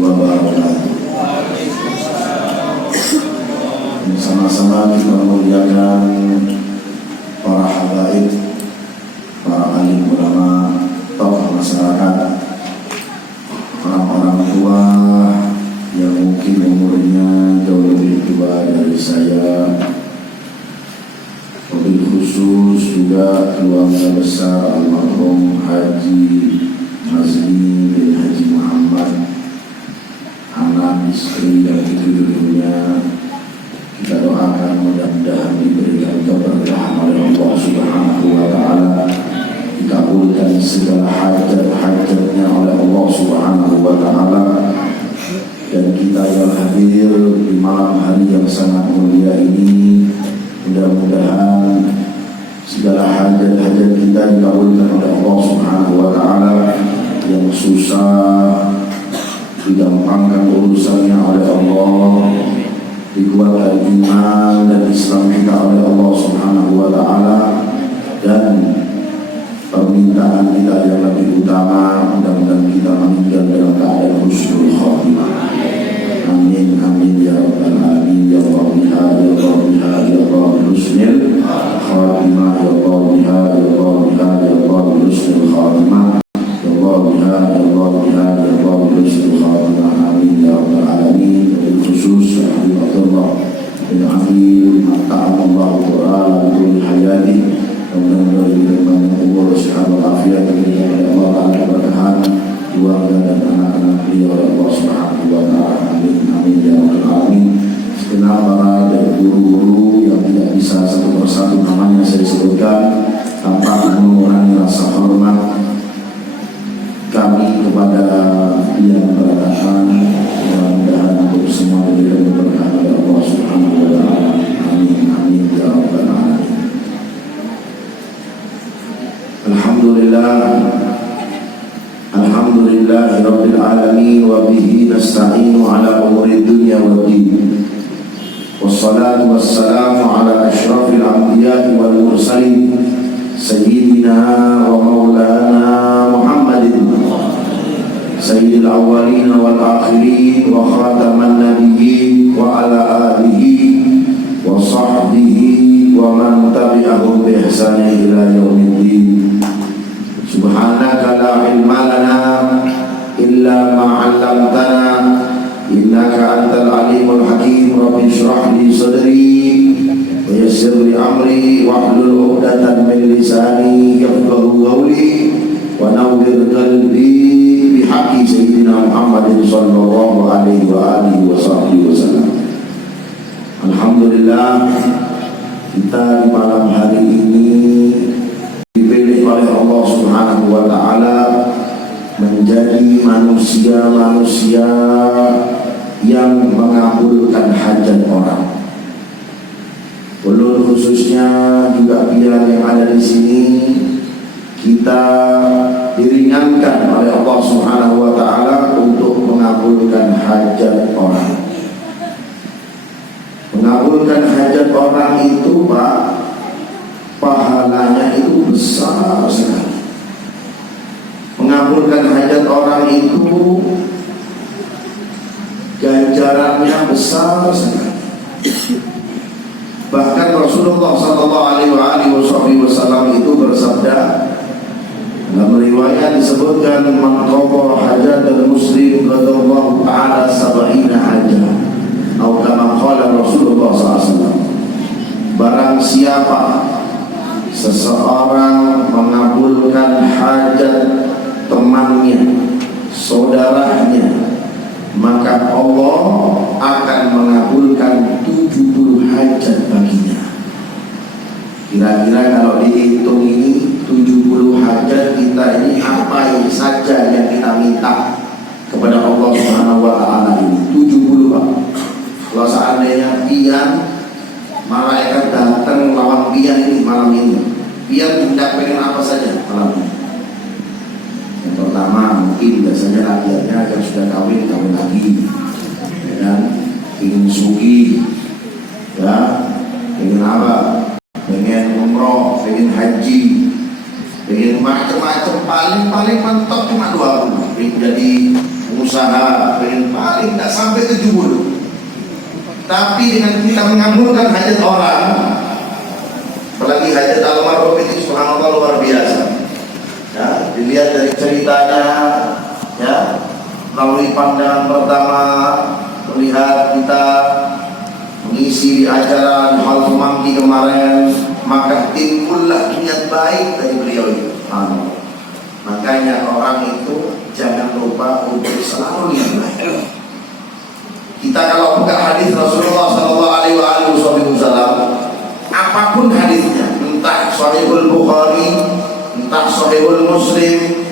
wabarakatuh. Sama-sama kita memuliakan para habaib, para alim ulama, tokoh masyarakat, orang-orang tua yang mungkin umurnya jauh lebih tua dari saya, wabil khusus juga keluarga besar almarhum Haji Nazmi bin Haji Muhammad, anak, istri dan cucu-cucunya. Kita doakan mudah-mudahan diberikan keberkahan oleh Allah Subhanahu wa Ta'ala, dikabulkan segala hajat-hajatnya oleh Allah Subhanahu wa Ta'ala. Dan kita yang hadir di malam hari yang sangat mulia ini, mudah-mudahan segala hajat-hajat kita dikabulkan oleh Allah Subhanahu wa Ta'ala. Yang susah digampangkan urusannya oleh Allah, dikuatkan iman dan Islam kita oleh Allah Subhanahu wa Ta'ala, dan permintaan kita yang lebih utama, mudah-mudahan kita meninggal dalam keadaan husnul khatimah. Amin amin ya rabbal alamin ya Allah biha ya Allah biha ya Allah husnul khatimah ya Allah biha ya Allah biha ya Allah husnul khatimah ya Allah biha ya Allah biha ya Allah husnul khatimah. Amin ya rabbal alamin. Khusus Abdullah bin Amir ta'ala Quran dan hayati, mudah-mudahan diberikan umur sehat walafiat, diberikan oleh Allah keberkahan keluarga dan anak-anak beliau oleh Allah Subhanahu wa Ta'ala. Amin amin ya rabbal alamin. Segenap para guru-guru yang tidak bisa satu persatu namanya saya sebutkan tanpa mengurangi rasa hormat kami kepada yang berdatang. Mudah-mudahan untuk semua diberikan keberkahan oleh Allah Subhanahu wa Ta'ala. Amin amin ya rabbal alamin. Alhamdulillah rabbil alamin wa bihi nasta'inu ala umuri dunya waddin. Wassalatu wassalamu ala asyrafil anbiya'i wal mursalin sayyidina wa maulana Muhammadin sayyidil awwalin wal akhirin wa khataman nabiyyin wa ala alihi wa sahbihi wa man tabi'ahum bi ihsanin ila yaumiddin. Subhanaka la ilma lana illa ma 'allamtana innaka antal alimul hakim. Rabbi shrah li sadri wa yassir li amri wahlul 'uqdatam min lisani yafqahu qawli wa nawwir qalbi bihaqqi sayyidina Muhammadin sallallahu alaihi wa alihi wa sahbihi wasallam. Alhamdulillah, kita di malam hari ini dipilih oleh Allah Subhanahu wa Ta'ala menjadi manusia-manusia yang mengabulkan hajat orang. Ulul khususnya juga biar yang ada di sini kita diringankan oleh Allah Subhanahu wa Ta'ala untuk mengabulkan hajat orang. Mengabulkan hajat orang itu Pak, pahalanya itu besar sekali. Mengabulkan hajat orang itu ganjarannya besar sekali. Bahkan Rasulullah sallallahu alaihi wasallam itu bersabda, dalam riwayat disebutkan, man qada hajatal muslim qadallahu ta'ala sab'ina hajah, atau kama qala Rasulullah SAW. Barang siapa seseorang mengabulkan hajat temannya, saudaranya, maka Allah akan mengabulkan 70 hajat baginya. Kira-kira kalau dihitung ini 70 hajat kita ini apa saja yang kita minta kepada Allah Subhanahu wa Ta'ala ini 70 Pak. Kalau seandainya pian, malaikat datang lawan pian ini malam ini, pian tidak pengen apa saja malam ini. Yang pertama mungkin biasanya laki-lakinya akan sudah kawin lagi, ya kan? Ingin suki, ya, ingin apa? Pengen umroh, pengen haji, pengen macam-macam. Paling mentok cuma 2 bulan. jadi pengusaha, pengen paling tidak sampai 70. Tapi dengan kita mengabulkan hajat orang, apalagi hajat almarhum ini subhanallah luar biasa. Ya, dilihat dari ceritanya, ya, melalui pandangan pertama, melihat kita mengisi di acara di hal pemangki kemarin, maka timbullah niat baik dari beliau itu. Makanya orang itu jangan lupa untuk selalu niat baik. Kita kalau buka hadis Rasulullah Sallallahu Alaihi Wasallam, apapun hadisnya, entah Sahihul Bukhari, entah Sahihul Muslim,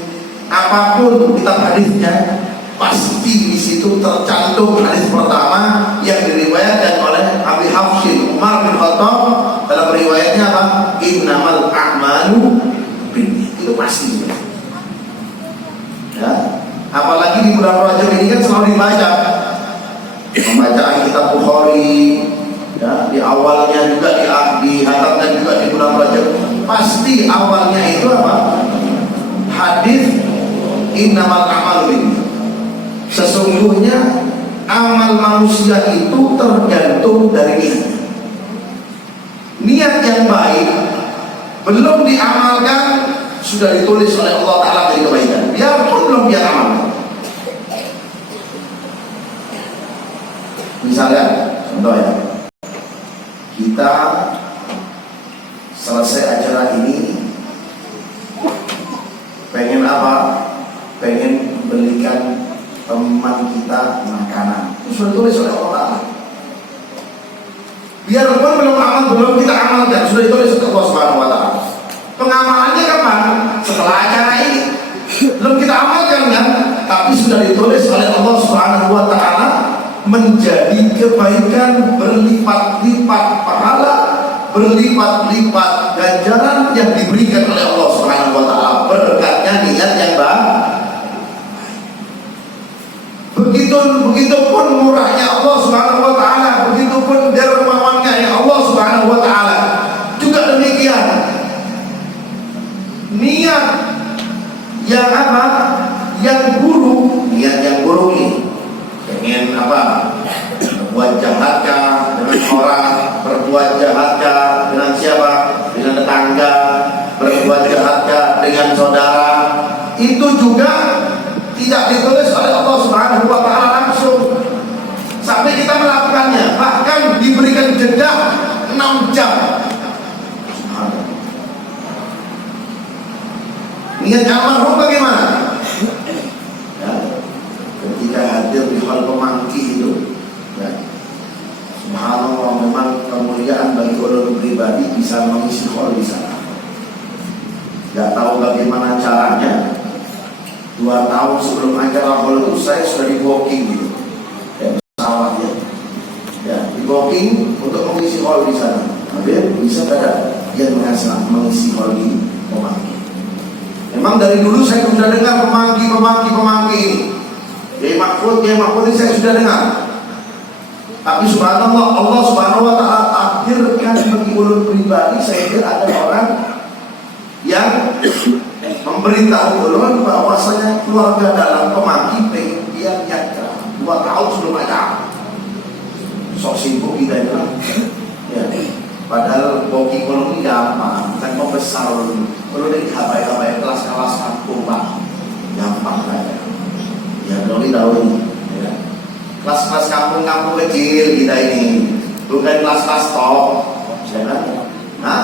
apapun kitab hadisnya, pasti di situ tercantum hadis pertama yang diriwayatkan oleh Abi Hafsin Umar bin Khattab dalam riwayatnya apa? Innamal a'malu binniyat. Itu pasti. Ya. Apalagi di bulan Rajab ini kan selalu dibaca pembacaan kitab Bukhari, ya, di awalnya juga dihatamkan juga di bulan Rajab. Pasti awalnya itu apa? Hadis innamal a'malu binniyat. Sesungguhnya amal manusia itu tergantung dari niat. Niat yang baik belum diamalkan sudah ditulis oleh Allah Ta'ala dari kebaikan, biarpun belum dia amalkan. Misalnya, contoh ya, kita selesai acara ini, pengen apa? Pengen belikan teman kita makanan, itu sudah ditulis oleh Allah Ta'ala. Biarpun belum amal, belum kita amalkan, sudah ditulis oleh Allah Subhanahu Wa Ta'ala. Pengamalannya kapan? Setelah acara ini. Belum kita amalkan kan? Tapi sudah ditulis oleh Allah Subhanahu Wa Ta'ala menjadi kebaikan berlipat-lipat pahala, berlipat-lipat ganjaran yang diberikan oleh Allah Subhanahu Wa Ta'ala berkatnya niat yang baik. Begitupun murahnya Allah Subhanahu Wa Ta'ala, begitupun dermawannya ya Allah Subhanahu Wa Ta'ala. Juga demikian, niat yang apa? Yang buruk, niat yang buruk ini, pengen apa? Berbuat jahatkah dengan orang, berbuat jahatkah dengan siapa? Dengan tetangga, berbuat jahatkah dengan saudara, itu juga tidak ditulis oleh Allah Subhanahu Wa Ta'ala langsung sampai kita melakukannya, bahkan diberikan jeda 6 jam. Niat almarhum bagaimana? Ya, ketika hadir di hal pemangki itu, ya, subhanallah, memang kemuliaan bagi ulun pribadi bisa mengisi hal di sana. Gak tahu bagaimana caranya. 2 tahun sebelum acara hall itu saya sudah di booking gitu, ya, pesawat ya, di booking untuk mengisi hall di sana. Tapi bisa ada yang mengisi hall di pemangki. Memang dari dulu saya sudah dengar pemangki ini. Kiai Mahfud ini saya sudah dengar. Tapi subhanallah, Allah Subhanahu Wa Ta'ala takdirkan bagi ulun pribadi, saya kira ada orang yang memberitahu ulun bahwasanya keluarga dalam pemangki pengen dia nyakra 2 tahun sebelum acara. Sok sibuk kita itu, ya. Padahal booking ulun ini gampang, kan mau besar ulun dari habai-habai kelas-kelas kampung pak, gampang aja. Ya doni tahu ini, ya. Kelas-kelas kampung kecil kita ini, bukan kelas-kelas top, ya kan? Hah?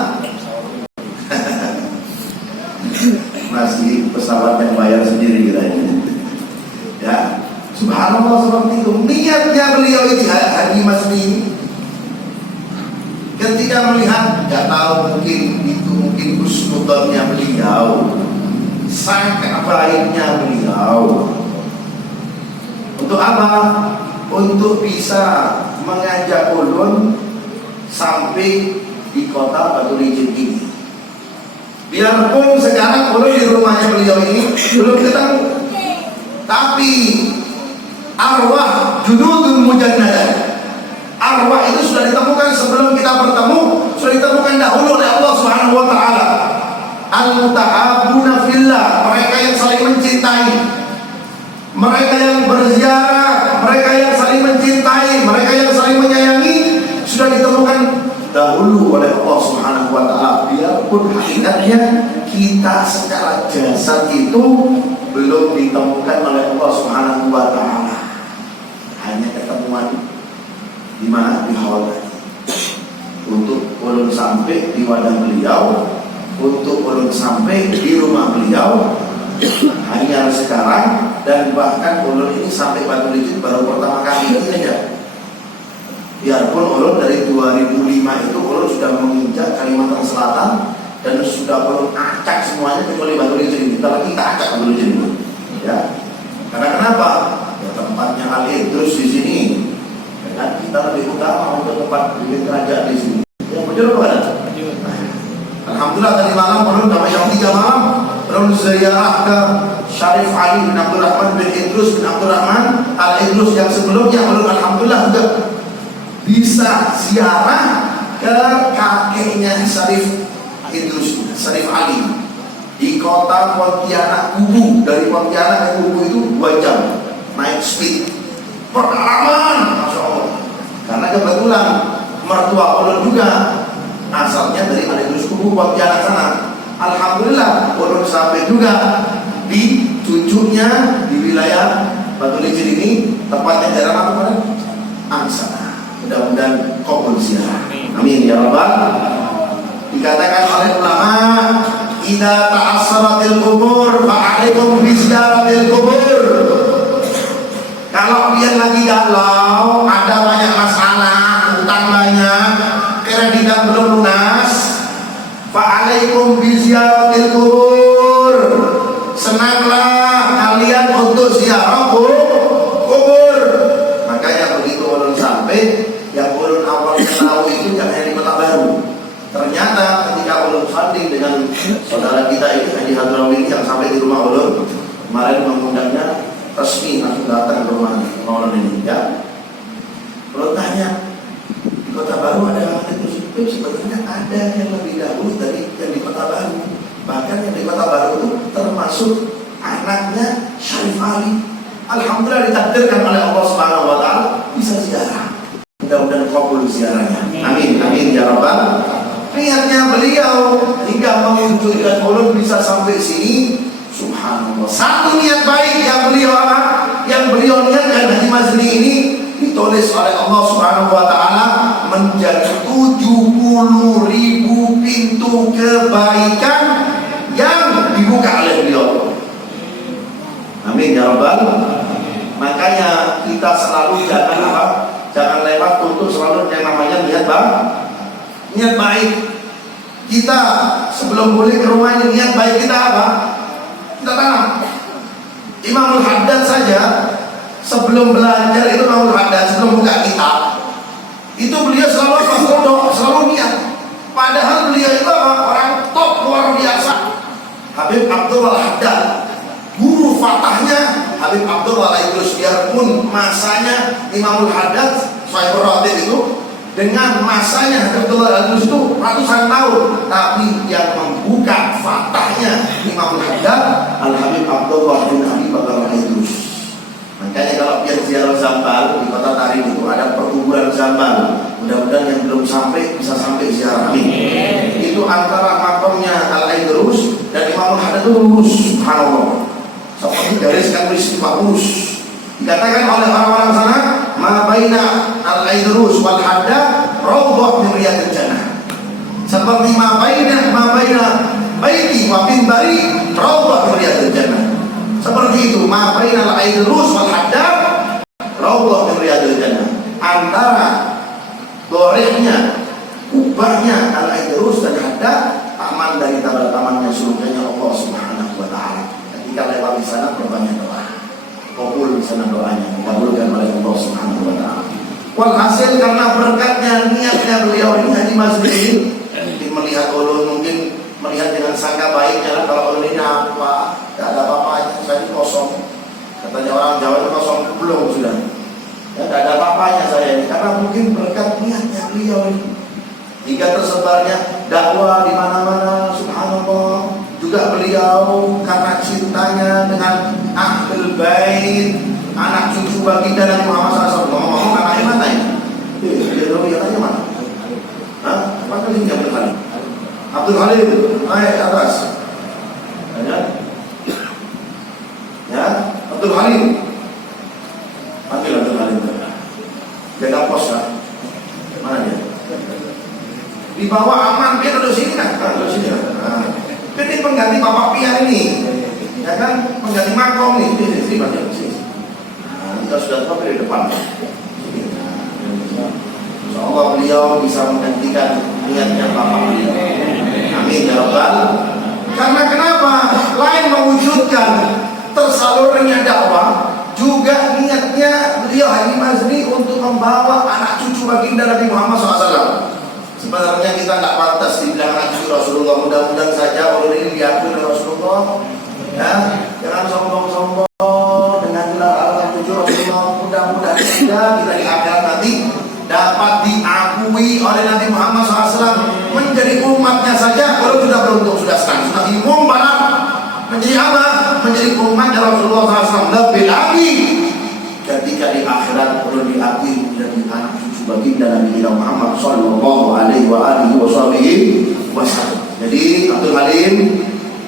Masih pesawat yang bayar sendiri kita ini, ya. Subhanallah, seperti itu niatnya beliau ini Haji Masni ini. Ketika melihat, gak tahu mungkin husnudzonnya beliau, sangat baiknya beliau. Untuk apa? Untuk bisa mengajak ulun sampai di kota Batu Licin ini. Biarpun sekarang ulun di rumahnya beliau ini belum ketemu, tapi arwah junudul mujannadah, arwah itu sudah ditemukan sebelum kita bertemu, sudah ditemukan dahulu oleh Allah Subhanahu Wa Ta'ala. Al-mutahabuna fillah, mereka yang saling mencintai. mereka yang berziarah, mereka yang saling mencintai, mereka yang saling menyayangi sudah ditemukan dahulu oleh Allah Subhanahu wa Ta'ala. Biarpun hakikatnya kita secara jasad itu belum ditemukan oleh Allah Subhanahu wa Ta'ala, hanya ketemuan di mana? Di haul tadi. Untuk ulun sampai di wadah beliau, untuk ulun sampai di rumah beliau hanya sekarang, dan bahkan ulun ini sampai Batu Licin baru pertama kali ini aja. Biarpun ulun dari 2005 itu ulun sudah menginjak Kalimantan Selatan dan sudah ulun acak semuanya kecuali Batu Licin. Kita lagi kita acak Batu Licin dulu, ya. Karena kenapa? Ya tempatnya Ali terus di sini. Dan kita lebih utama untuk tempat bikin kerajaan di sini. Yang benar bukan? Alhamdulillah tadi malam ulun dapat yang 3 malam ulun ziarah ke Syarif Ali bin Abdurrahman bin Idrus bin Abdurrahman Al-Idrus yang sebelumnya ulun alhamdulillah juga bisa ziarah ke kakeknya Syarif Idrus, Syarif Ali di kota Pontianak Kubu. Dari Pontianak ke Kubu itu 2 jam naik speed, pengalaman Masya Allah. Karena kebetulan mertua ulun juga asalnya dari Al-Idrus Kubu Pontianak sana. Alhamdulillah ulun sampai juga di cucunya di wilayah Batu Licin ini, tepatnya daerah apa kemarin? Angsana. Mudah-mudahan kabul ziarah. Amin ya rabbal. Dikatakan oleh ulama, idza ta'assaratil qubur fa'alaikum bi ziyaratil qubur. Kalau dia lagi galau, ada banyak masalah, utang banyak, kreditan belum lunas, fa'alaikum bi ziyaratil qubur. Senanglah kalian untuk ziarah kubur. Makanya begitu ulun sampai, yang ulun awalnya tahu itu jangan di Kota Baru. Ternyata ketika ulun sanding dengan saudara kita ini Haji Hadrawin yang sampai di rumah ulun kemarin, mengundangnya resmi langsung datang ke rumah ulun ini, ya. Ulun tanya, di Kota Baru ada itu sebenarnya ada yang lebih dahulu dari yang di Kota Baru. Bahkan yang di Kota Baru itu termasuk anaknya Syarif Ali. Alhamdulillah ditakdirkan oleh Allah Subhanahu wa Ta'ala bisa ziarah. Mudah-mudahan kabul ziarahnya. Amin, amin ya rabbal. Niatnya beliau hingga mewujudkan ulun bisa sampai sini, subhanallah. Satu niat baik yang beliau apa? Yang beliau niatkan Haji Mazli ini ditulis oleh Allah Subhanahu wa Ta'ala menjadi 70.000 pintu kebaikan yang dibuka oleh beliau. Amin ya rabbal. Makanya kita selalu jangan apa? Jangan lewat untuk selalu yang namanya niat baik. Kita sebelum boleh ke rumah ini, niat baik kita apa? Kita tanam. Imamul Haddad saja sebelum belajar itu, Imamul Haddad sebelum buka kitab itu beliau selalu apa? Selalu niat. Padahal beliau itu apa? Orang top luar biasa. Habib Abdul Haddad, guru fatahnya Habib Abdul Idrus. Biarpun masanya Imamul Haddad Sahibur Ratib itu dengan masanya Habib Abdul Idrus itu ratusan tahun, tapi yang membuka fatahnya Imamul Haddad Al-Habib Abdullah bin Habib Abdul Idrus. Makanya kalau biar ziarah Zambal di Kota Tarim itu ada perkuburan Zambal. Mudah-mudahan yang belum sampai bisa sampai ziarah. Amin. Itu antara makamnya Al-Idrus dan Imamul Haddad itu lurus, subhanallah. Seperti gariskan peristiwa lurus. Dikatakan oleh orang-orang sana, ma baina Al-Idrus wal Haddad rawdah min riyadil jannah. Seperti ma baina baiti wa minbari rawdah min riyadil jannah. Seperti itu, ma baina Al-Idrus wal Haddad rawdah min riyadil jannah. Antara dorehnya, kubahnya Al-Idrus dan Haddad, taman dari taman-tamannya surganya Allah Subhanahu wa Ta'ala. Ketika lewat di sana berbanyak doa, kabul di sana doanya, dikabulkan oleh Allah Subhanahu wa Ta'ala. Walhasil karena berkatnya niatnya beliau ini Haji Mazli ini melihat ulun, mungkin melihat dengan sangka baiknya, kalau ulun ini apa, tidak ada apa-apanya, saya ini kosong. Katanya orang Jawa itu kosong belum sudah. Ya, tidak ada apa-apanya saya ini, karena mungkin berkat niatnya beliau ini. Hingga tersebarnya dakwah di mana-mana, subhanallah. Juga beliau karena cintanya dengan Ahlul Bait, anak cucu baginda Nabi Muhammad SAW. Ngomong-ngomong anaknya mana ya? Dia tanya mana? Hah? Apa sih Abdul Halim? Abdul Halim, naik ke atas. Ya, Abdul Halim. Panggil Abdul Halim. Jaga pos kan? Mana dia? Di bawah aman, dia duduk sini kan? Duduk sini kan? Nah, ini pengganti Bapak Pian ini. Ya kan? Pengganti Makom nih. Sini, Pak. Sini. Nah, kita sudah tahu di depan. Insyaallah beliau bisa menggantikan niatnya Bapak beliau. Amin ya Rabbal. Karena kenapa? Lain mewujudkan tersalurnya dakwah, juga niatnya beliau Haji Mazni untuk membawa anak cucu baginda Nabi Muhammad SAW. Sebenarnya kita tidak pantas dibilang anak cucu Rasulullah. Mudah-mudahan saja oleh ini diakui oleh Rasulullah. Ya, jangan sombong-sombong dengan gelar anak cucu Rasulullah. Mudah-mudahan saja kita di akhirat nanti dapat diakui oleh Nabi Muhammad SAW menjadi umatnya saja. Kalau sudah beruntung, sudah senang, sudah diumum barat menjadi apa? Menjadi umatnya Rasulullah SAW. Lebih lagi ketika di akhirat perlu diakui menjadi anak cucu baginda Nabi Muhammad SAW. Jadi Abdul Halim,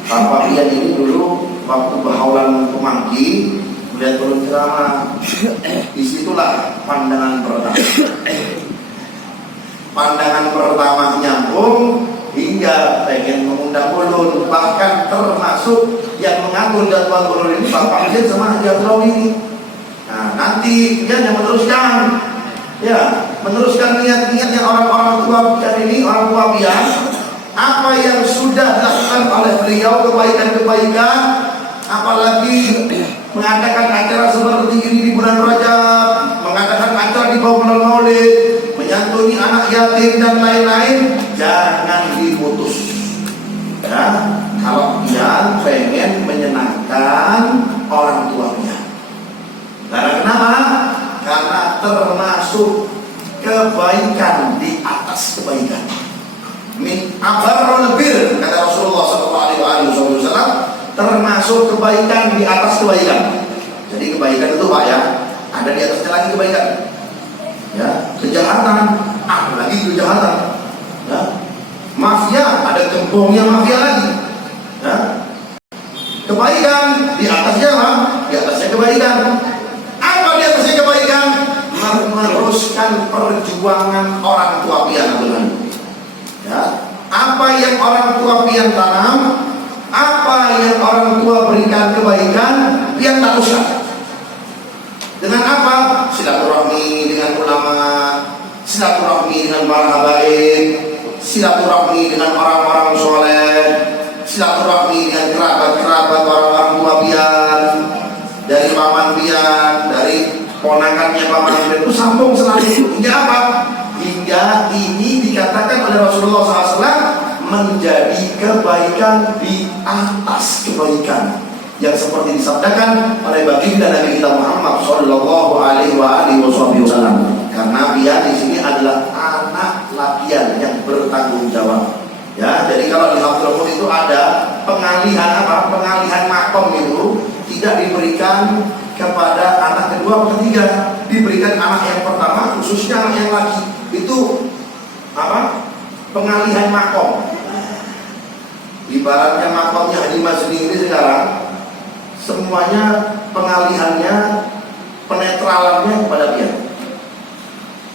Bapak Pian ini dulu waktu berhaulan Pemangki, melihat turun ceramah. Disitulah pandangan pertama. Pandangan pertama nyambung hingga pengen mengundang ulun, bahkan termasuk yang mengatur jadwal ulun ini Bapak Pian sama Haji Abdul ini. Nah, nanti dia yang meneruskan, ya, meneruskan niat-niatnya orang-orang tua Pian ini, orang tua Pian. Apa yang sudah dilakukan oleh beliau, kebaikan-kebaikan, apalagi mengadakan acara seperti ini di bulan Rajab, mengadakan acara di bawah bulan Maulid, menyantuni anak yatim dan lain-lain, jangan diputus. Ya, kalau dia pengen menyenangkan orang tuanya. Karena kenapa? Karena termasuk kebaikan di atas kebaikan. Min abarrul bir, kata Rasulullah SAW, termasuk kebaikan di atas kebaikan. Jadi kebaikan itu Pak ya, ada di atasnya lagi kebaikan. Ya, kejahatan, lagi kejahatan. Ya, mafia, ada gembongnya mafia lagi. Ya, kebaikan di atasnya apa? Di atasnya kebaikan. Apa di atasnya kebaikan? Meneruskan perjuangan orang tua Pian. Ya, apa yang orang tua Pian tanam, apa yang orang tua berikan kebaikan, Pian teruskan. Dengan apa? Silaturahmi dengan ulama, silaturahmi dengan para habaib, silaturahmi dengan orang-orang soleh, silaturahmi dengan kerabat-kerabat orang-orang tua Pian, dari paman Pian, dari ponakannya paman Pian, itu sambung selalu. Hingga apa? Hingga ini dikatakan oleh Rasulullah SAW menjadi kebaikan di atas kebaikan, yang seperti disabdakan oleh baginda Nabi kita Muhammad SAW. Karena Pian di sini adalah anak lakian yang bertanggung jawab. Ya, jadi kalau di Hafizul itu ada pengalihan apa? Pengalihan makom itu tidak diberikan kepada anak kedua atau ketiga, diberikan anak yang pertama, khususnya anak yang laki. Itu apa? Pengalihan makom. Ibaratnya makomnya Haji Mazni ini sekarang semuanya pengalihannya, penetralannya kepada dia.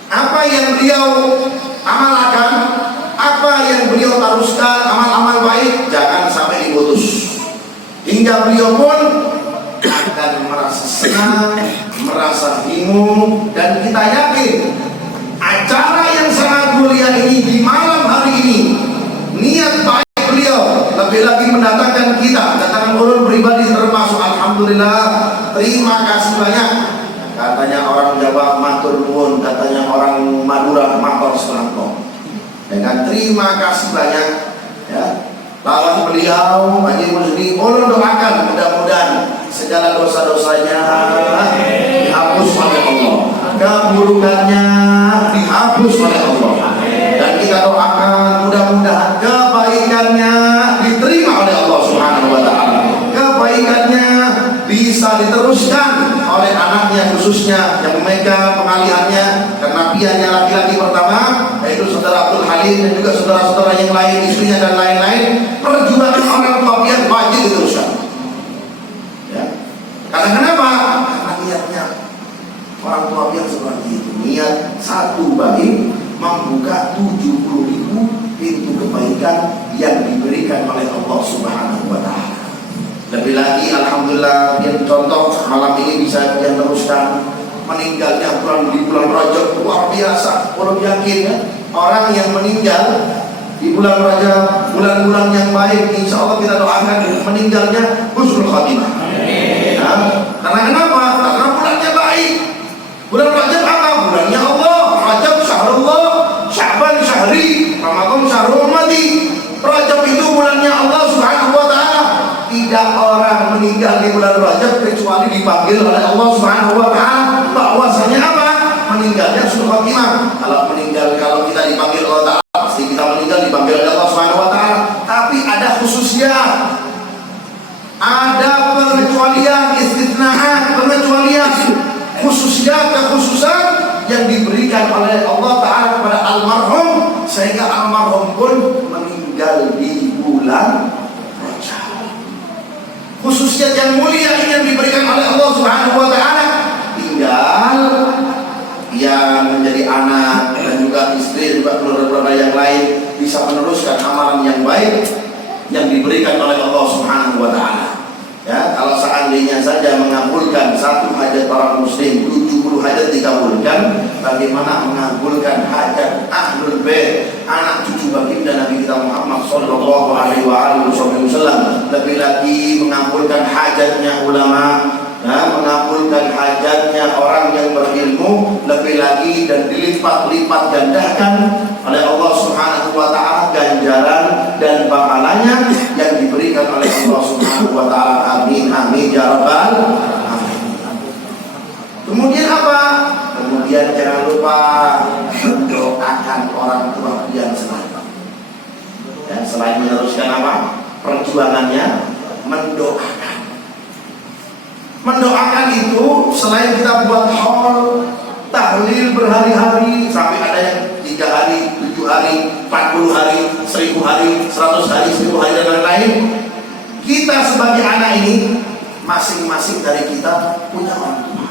Apa yang beliau amalkan, apa yang beliau teruskan, amal-amal baik, jangan sampai diputus. Hingga beliau pun akan merasa senang, merasa bingung, dan kita yakin acara yang sangat mulia ini di malam hari ini, niat baik beliau lebih lagi mendatangkan kita, datangkan ulun pribadi termasuk. Alhamdulillah, terima kasih banyak. Katanya orang Jawa matur nuwun, katanya orang Madura matur selangkong. Dengan terima kasih banyak ya. Lawan beliau Haji Mazni, ulun doakan mudah-mudahan segala dosa-dosanya dihapus oleh Allah, keburukannya dihapus oleh Allah, dan kita doakan mudah-mudahan kebaikannya diterima oleh Allah Subhanahu wa taala, kebaikannya bisa khususnya yang memegang pengalihannya dan nabiannya laki-laki pertama, yaitu saudara Abdul Halim dan juga saudara-saudara yang lain, istrinya dan lain-lain. Perjuangan orang tua pian wajib diteruskan. Ya. Karena kenapa? Karena niatnya orang tua pian seperti itu. Niat satu baik membuka 70.000 pintu kebaikan yang diberikan oleh Allah Subhanahu wa Ta'ala. Lebih lagi, alhamdulillah, yang contoh malam ini bisa dia teruskan. Meninggalnya di bulan Rajab luar biasa. Kalau yakin ya, orang yang meninggal di bulan Rajab, bulan-bulan yang baik, insya Allah kita doakan meninggalnya husnul khatimah. Nah, karena kenapa? Karena bulannya baik. Bulan Rajab apa? Bulannya Allah. Rajab syahrullah, Sya'ban syahri, Ramadan syahrul ummati. Rajab itu bulannya Allah Subhanahu wa Ta'ala. Tidak orang meninggal di bulan Rajab kecuali dipanggil oleh Allah Subhanahu wa Ta'ala. Bahwasanya apa? Meninggalnya husnul khatimah. Kalau kita dipanggil Allah Ta'ala, pasti kita meninggal dipanggil oleh Allah Subhanahu wa Ta'ala. Tapi ada khususnya, ada pengecualian, istisnaan, pengecualian, khususnya, kekhususan yang diberikan oleh Allah Ta'ala kepada almarhum, sehingga almarhum pun meninggal di bulan Rajab. Khususnya yang mulia ini yang diberikan oleh Allah Subhanahu wa Ta'ala. Tinggal yang menjadi anak dan juga istri, juga keluarga yang lain bisa meneruskan amalan yang baik yang diberikan oleh Allah Subhanahu wa Ta'ala. Ya, kalau seandainya saja mengabulkan satu hajat orang muslim, 70 hajat dikabulkan, bagaimana mengabulkan hajat ahlul bait, anak cucu baginda Nabi kita Muhammad sallallahu alaihi wasallam. Lebih lagi mengabulkan hajatnya ulama, ya, mengabulkan hajatnya orang yang berilmu, lebih lagi dan dilipat-lipat gandakan oleh Allah Subhanahu wa Ta'ala ganjaran dan pahalanya yang diberikan oleh Allah Subhanahu wa Ta'ala. Amin amin ya rabbal alamin. Kemudian apa? Kemudian jangan lupa mendoakan orang tua yang selain. Ya, selain meneruskan apa? Perjuangannya, mendoakan. Mendoakan itu selain kita buat haul, tahlil berhari-hari, sampai ada yang 3 hari, 7 hari, 40 hari, 1000 hari, 100 hari, 1000 hari dan lain-lain. Kita sebagai anak ini, masing-masing dari kita punya orang tua,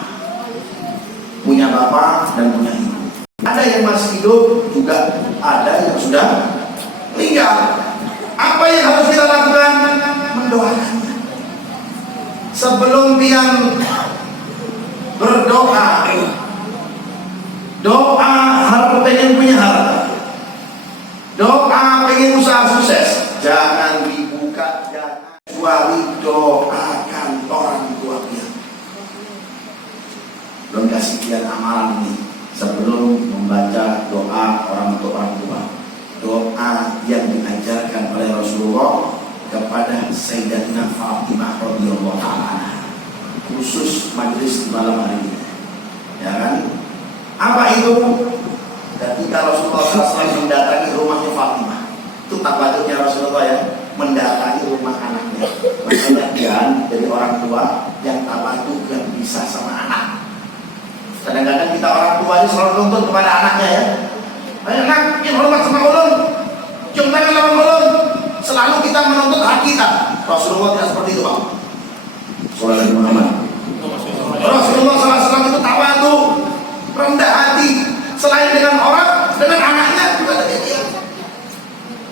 punya bapak dan punya ibu. Ada yang masih hidup, juga ada yang sudah meninggal. Apa yang harus kita lakukan? Mendoakannya. Sebelum pian berdoa, doa harus pengen punya harta, doa pengen usaha sukses, jangan dibuka, jangan kecuali doakan orang tua pian. Belum kasih pian amalan ini sebelum membaca doa orang tua, doa yang diajarkan oleh Rasulullah kepada Sayyidatina Fatimah radhiyallahu ta'ala, khusus majelis malam hari ini, ya kan? Apa itu? Ketika Rasulullah SAW mendatangi rumahnya Fatimah, itu tawaduknya Rasulullah ya, mendatangi rumah anaknya. Makanya dia dari orang tua yang tawaduk, yang bisa sama anak. Kadang-kadang kita orang tua ini selalu nuntut kepada anaknya ya, anak yang hormat sama ulun, cium tangan sama ulun. Selalu kita menuntut hak kita. Rasulullah tidak seperti itu, Pak. Sallallahu Muhammad. Rasulullah SAW itu tawaduk, rendah hati. Selain dengan orang, dengan anaknya juga demikian.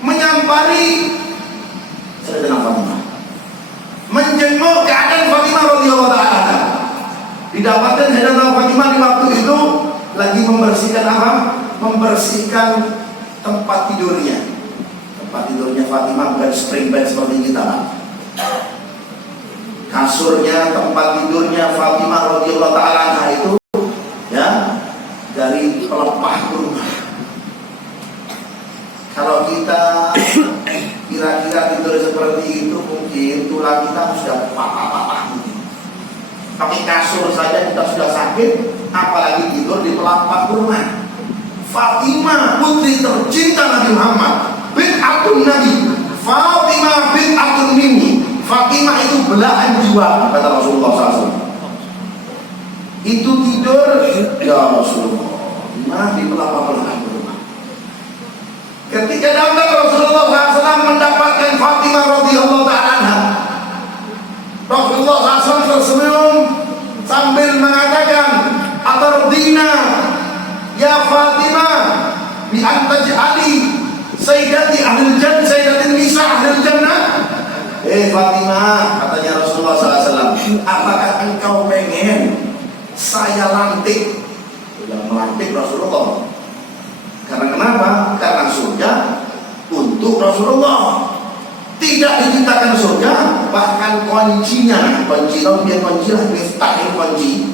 Menyampari Sayyidatina Fatimah, menjenguk keadaan Fatimah radhiyallahu ta'ala. Didapatkan Sayyidatina Fatimah di waktu itu lagi membersihkan apa? Membersihkan tempat tidurnya. Tempat tidurnya Fatimah bukan spring bed seperti kita, Pak. Kasurnya, tempat tidurnya Fatimah radhiyallahu ta'ala itu ya dari pelepah kurma. Kalau kita kira-kira tidur seperti itu, mungkin tulang kita sudah patah-patah. Pakai kasur saja kita sudah sakit, apalagi tidur di pelepah kurma. Fatimah putri tercinta Nabi Muhammad, bid'atun Nabi. Fatimah bid'atun minni. Fatimah itu belahan jiwa, kata Rasulullah SAW. itu tidur, ya Rasulullah, mana di pelapa-pelapa rumah. Ketika datang Rasulullah SAW mendapatkan Fatimah radhiyallahu ta'ala anha, Rasulullah SAW tersenyum sambil mengatakan, "Atardina ya Fatimah bi an taj'ali sayyidati ahlil jannah, sayyidatin nisa ahlil jannah." Fatimah, katanya Rasulullah SAW, apakah engkau pengen saya lantik? Yang melantik Rasulullah. Karena kenapa? Karena surga untuk Rasulullah. Tidak diciptakan surga, bahkan kuncinya, kunci lah, miftahil kunci.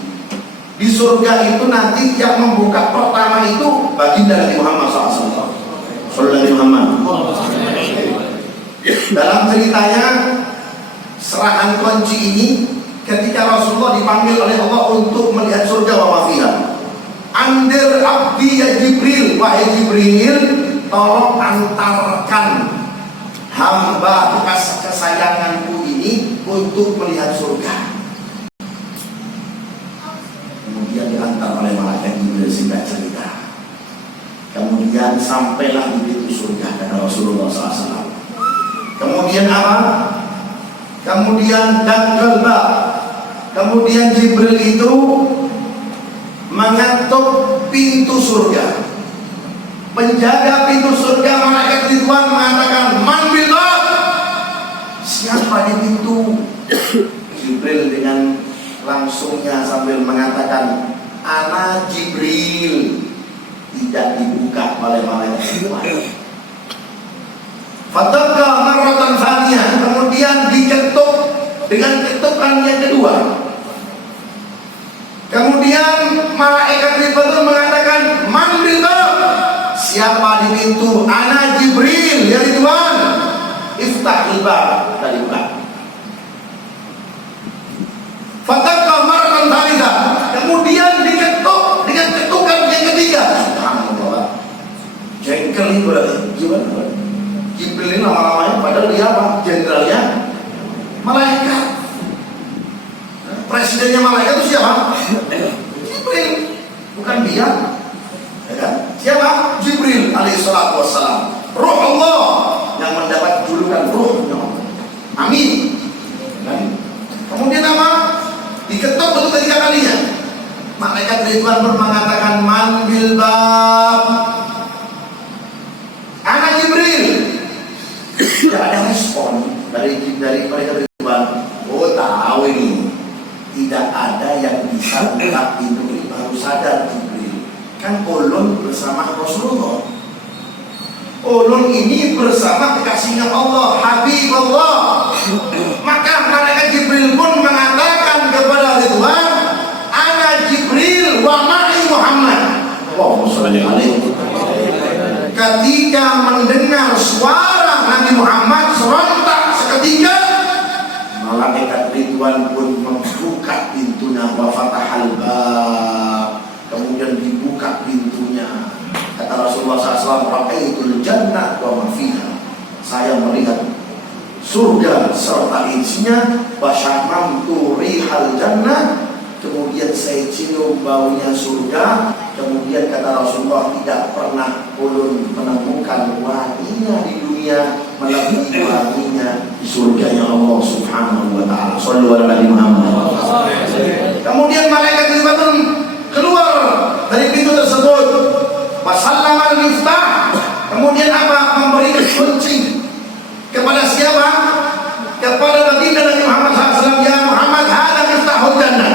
Di surga itu nanti yang membuka pertama itu baginda Nabi Muhammad SAW. Sallallahu Muhammad. Dalam ceritanya serahan kunci ini, ketika Rasulullah dipanggil oleh Allah untuk melihat surga wa mafiha. Andir abdi ya Jibril, wahai Jibril, tolong antarkan hamba bekas kesayanganku ini untuk melihat surga. Kemudian diantar oleh malaikat Jibril, singkat cerita. Kemudian sampailah di pintu surga kata Rasulullah SAW. Kemudian apa? Kemudian dakal bab. Kemudian Jibril itu mengetuk pintu surga. Penjaga pintu surga malaikat Ridwan mengatakan, "Man bil bab?" Siapa di pintu? Jibril dengan langsungnya sambil mengatakan, "Ana Jibril." Tidak dibuka oleh malaikat Ridwan. Fatabqa marratan tsaniyah, kemudian diketuk dengan ketukan yang kedua. Kemudian malaikat Ridwan mengatakan, "Man bil bab?" Siapa di pintu? "Ana Jibril ya Ridwan." "Iftahil bab." Tadi buka. Fatabqa marratan tsaniyah, kemudian diketuk dengan ketukan yang ketiga. Subhanallah. Jengkel ini berarti gimana? Jibril ini lama-lamanya padahal dia apa? Jenderalnya malaikat. Presidennya malaikat itu siapa? Jibril, bukan dia. Ya kan? Siapa? Jibril alaihissalatu wassalam. Ruh Allah yang mendapat julukan ruhnya. Amin. Kemudian apa? Diketuk untuk ketiga kalinya. Malaikat Ridwan pun mengatakan, "Man bil bab?" "Ana Jibril." Tidak ada respon dari malaikat Ridwan. Oh, tahu ini. Tidak ada yang bisa buka pintu ini. Baru sadar Jibril. Kan ulun bersama Rasulullah. Ulun ini bersama kekasihnya Allah, Habib Allah. Maka malaikat Jibril pun mengatakan kepada Ridwan, "Ana Jibril wa ma'i Muhammad." Allahumma shalli alaihi. Ketika mendengar suara Nabi Muhammad serentak seketika, malaikat Ridwan pun membuka pintunya, wa fatahal bab. Kemudian dibuka pintunya. Kata Rasulullah SAW, "Ra'aitul jannah wa ma fiha." Saya melihat surga serta isinya, wa syamamtu rihal jannah. Kemudian saya cium baunya surga. Kemudian kata Rasulullah, tidak pernah ulun menemukan wanginya di dunia melebihi wanginya di surganya Allah Subhanahu wa ta'ala. Shallallahu alaihi Muhammad. Kemudian malaikat itu keluar dari pintu tersebut. Wasallama al-miftah. Kemudian apa? Memberikan kunci kepada siapa? Kepada baginda Nabi Muhammad SAW. "Ya Muhammad, hada miftahul jannah."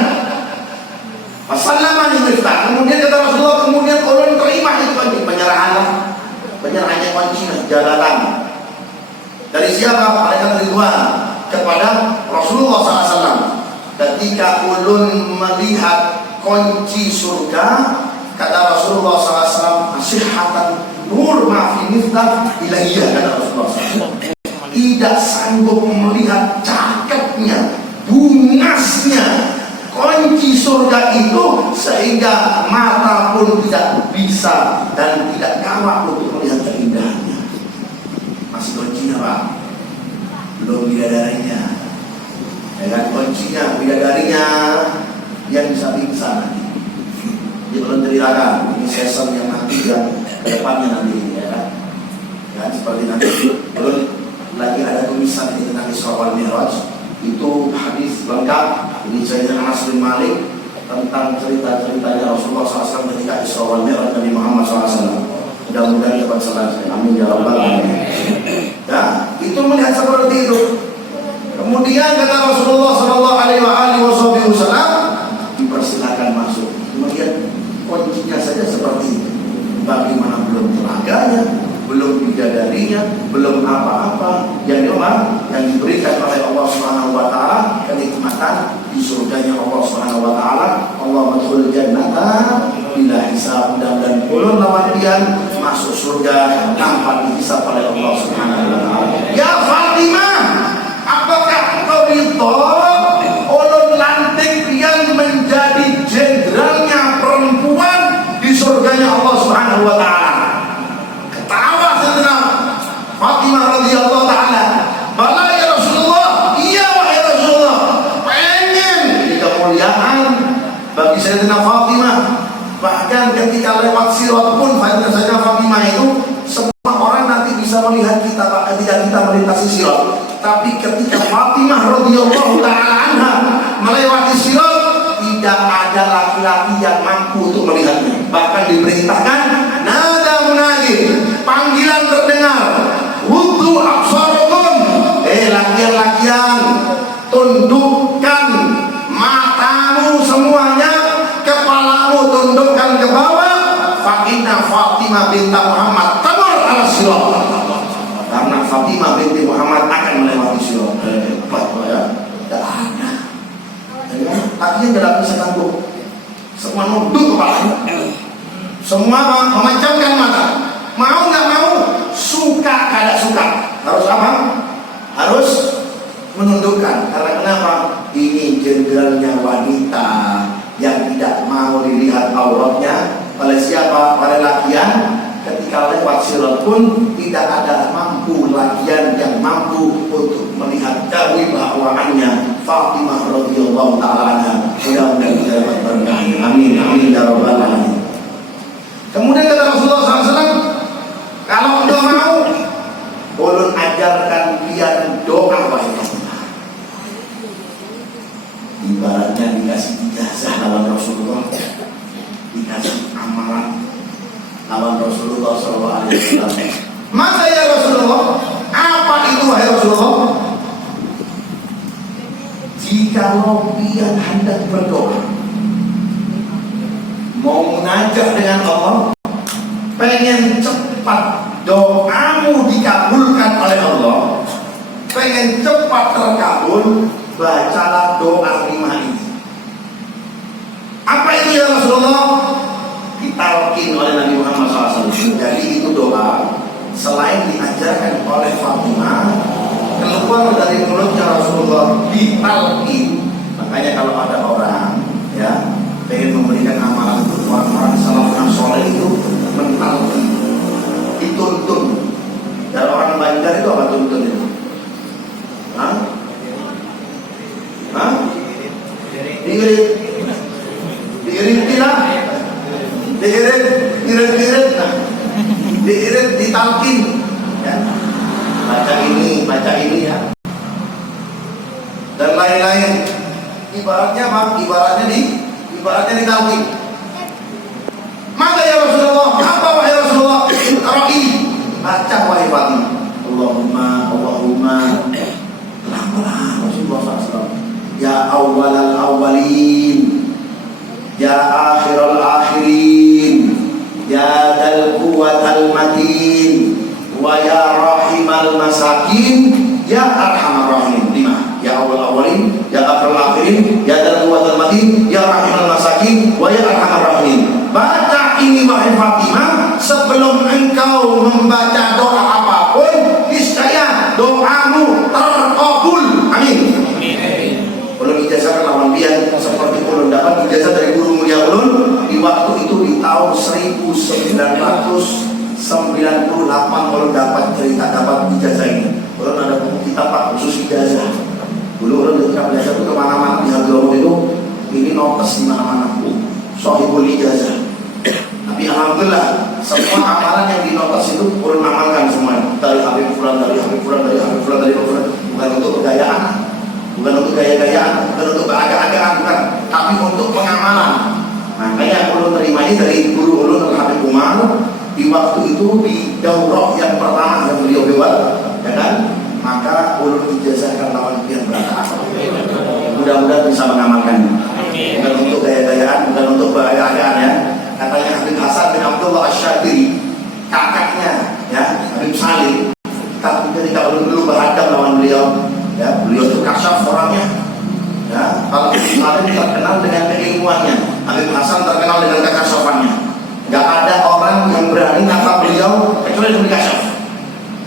Wasallama al-miftah. Kemudian kata Rasulullah, kemudian ulun terima itu kunci. Penyerahannya kunci jabatan. Dari siapa? Malaikat Ridwan kepada Rasulullah SAW. Ketika ulun melihat kunci surga, kata Rasulullah SAW, "Nasihatan nur mafi miftah ilahiyah." Kata Rasulullah SAW, tidak sanggup melihat cakepnya, bungasnya kunci surga itu, sehingga mata pun tidak bisa dan tidak kawat untuk melihat keindahannya. Masih kuncinya Pak, belum bidadarinya. Ya kan, kuncinya bidadarinya yang bisa pingsan nanti. Dia belum ceritakan, ini season yang nanti yang kedepannya nanti, ya kan? Ya, seperti nanti belum lagi ada tulisan ini tentang Isra wal Mi'raj. Itu hadis lengkap. Ini Sayyidina Anas bin Malik tentang cerita-ceritanya Rasulullah SAW ketika Isra wal Mi'raj Nabi Muhammad SAW. Mudah-mudahan dapat selesai. Amin ya rabbal alamin. Ya, itu melihat seperti itu. Kemudian kata Rasulullah SAW, dipersilakan masuk. Kemudian kuncinya saja seperti itu. Bagaimana belum tenaganya, belum bidadarinya, belum apa-apa yang diberikan oleh Allah Subhanahu wa taala, kenikmatan di surganya Allah Subhanahu wa taala. Allah madkhul jannata bila hisab, dan ulun lawan masuk surga tanpa dihisab oleh Allah Subhanahu wa taala. Ya Fatimah, apakah engkau ridho ulun lantik yang menjadi jenderalnya perempuan di surganya Allah Subhanahu wa taala? Ketawa Sayyidina Fatimah radhiyallahu taala. Bala ya Rasulullah, iya wahai Rasulullah, pengen jadi kemuliaan bagi Sayyidina Fatimah. Bahkan ketika lewat sirat pun Sayyidina Fatimah itu semua orang nanti bisa melihat kita ketika kita melintasi sirat. Tapi ketika Fatimah radhiyallahu taala anha melewati sirat, tidak ada laki-laki yang mampu untuk melihatnya. Bahkan diperintahkan, nada munadi, panggilan terdengar, wudhu absarakum, laki-lakian, tundukkan matamu semuanya, kepalamu tundukkan ke bawah. Fa inna Fatimah binti Muhammad tamur ala sirat, karena Fatimah binti Muhammad akan melewati sirat. Hebat ya, tidak ada. Akhirnya tidak bisa tangguh. Semua nunduk kepala, semua memejamkan mata. Mau nggak mau, suka kada suka, harus apa? Harus menundukkan. Karena kenapa? Ini jenderalnya wanita yang tidak mau dilihat auratnya oleh siapa? Oleh lakian. Ketika lewat sirat pun tidak ada lakian yang mampu untuk melihat kewibawaannya Fatimah radhiyallahu taala anha. Mudah-mudahan kita dapat berkah. Amin amin ya rabbal alamin. Kemudian kata Rasulullah SAW, kalau anda mau, ulun ajarkan kalian doa wahai Fatimah. Ibaratnya dikasih ijazah lawan Rasulullah, dikasih amalan lawan Rasulullah SAW. Maka ya Rasulullah, apa itu wahai Rasulullah? Jikalau kalian hendak berdoa, mau munajat dengan Allah, pengen cepat doamu dikabulkan oleh Allah, pengen cepat terkabul, bacalah doa 5 ini. Apa itu ya Rasulullah? Ditalkin oleh Nabi Muhammad SAW. Jadi itu doa selain diajarkan oleh Fatimah, keluar dari mulutnya Rasulullah, ditalkin. Makanya kalau ada orang ya pengen memberikan amalan untuk orang-orang salafun soleh itu mentalkin, dituntun. Dan orang Banjar itu apa tuntun itu? Diirit, ditalkin, ya. Baca ini ya, dan lain-lain. Ibaratnya apa? Ibaratnya ditalkin. Maka ya Rasulullah, apa wahai Rasulullah? Ra'i, baca wahai Fatimah. Allahumma pelan-pelan Rasulullah SAW. Ya awwalal awwalin, ya akhiral akhirin, ya dal quwwatal matin, wa ya rahimal masakin, ya arhamar rahimin. 5. Ya awwal awwalin, ya akhirul akhirin, ya dal quwwatal matin, ya rahimal masakin, wa ya arhamar rahimin. Baca ini wahai Fatimah sebelum engkau membaca doa apapun, niscaya doamu terkabul. Amin. Ulun ijazah lawan biar seperti ulun dapat ijazah dari guru mulia ulun di waktu itu di tahun 1998 ulun dapat ijazah ini. Ulun ada buku kitab Pak khusus ijazah. Dulu ulun ketika belajar itu kemana-mana di Hadramut itu ini notes di mana-mana, sohibul ijazah. Tapi alhamdulillah semua amalan yang di notes itu ulun amalkan semua. Dari Habib Fulan, dari Habib Fulan, dari Habib Fulan, dari Habib Fulan. Bukan untuk bergayaan, bukan untuk gaya-gayaan, bukan untuk beragak-agakan, bukan. Tapi untuk pengamalan. Makanya ulun terima ini dari guru ulun Habib Umar. Di waktu itu di daurah yang pertama yang beliau buat, ya kan? Maka ulun ijazahkan lawan yang berangkat. Mudah-mudahan bisa mengamalkan. Bukan untuk gaya-gayaan, bukan untuk beragak-agakan ya. Katanya Habib Hasan bin Abdullah Asy-Syadzili, kakaknya ya Habib Salim, ketika dulu berhadap lawan beliau, ya beliau itu kasyaf orangnya, ya kalau Habib Salim terkenal dengan keilmuannya, Habib Hasan terkenal dengan kekasyafannya. Gak ada orang yang berani nangkap beliau kecuali yang dikasyaf.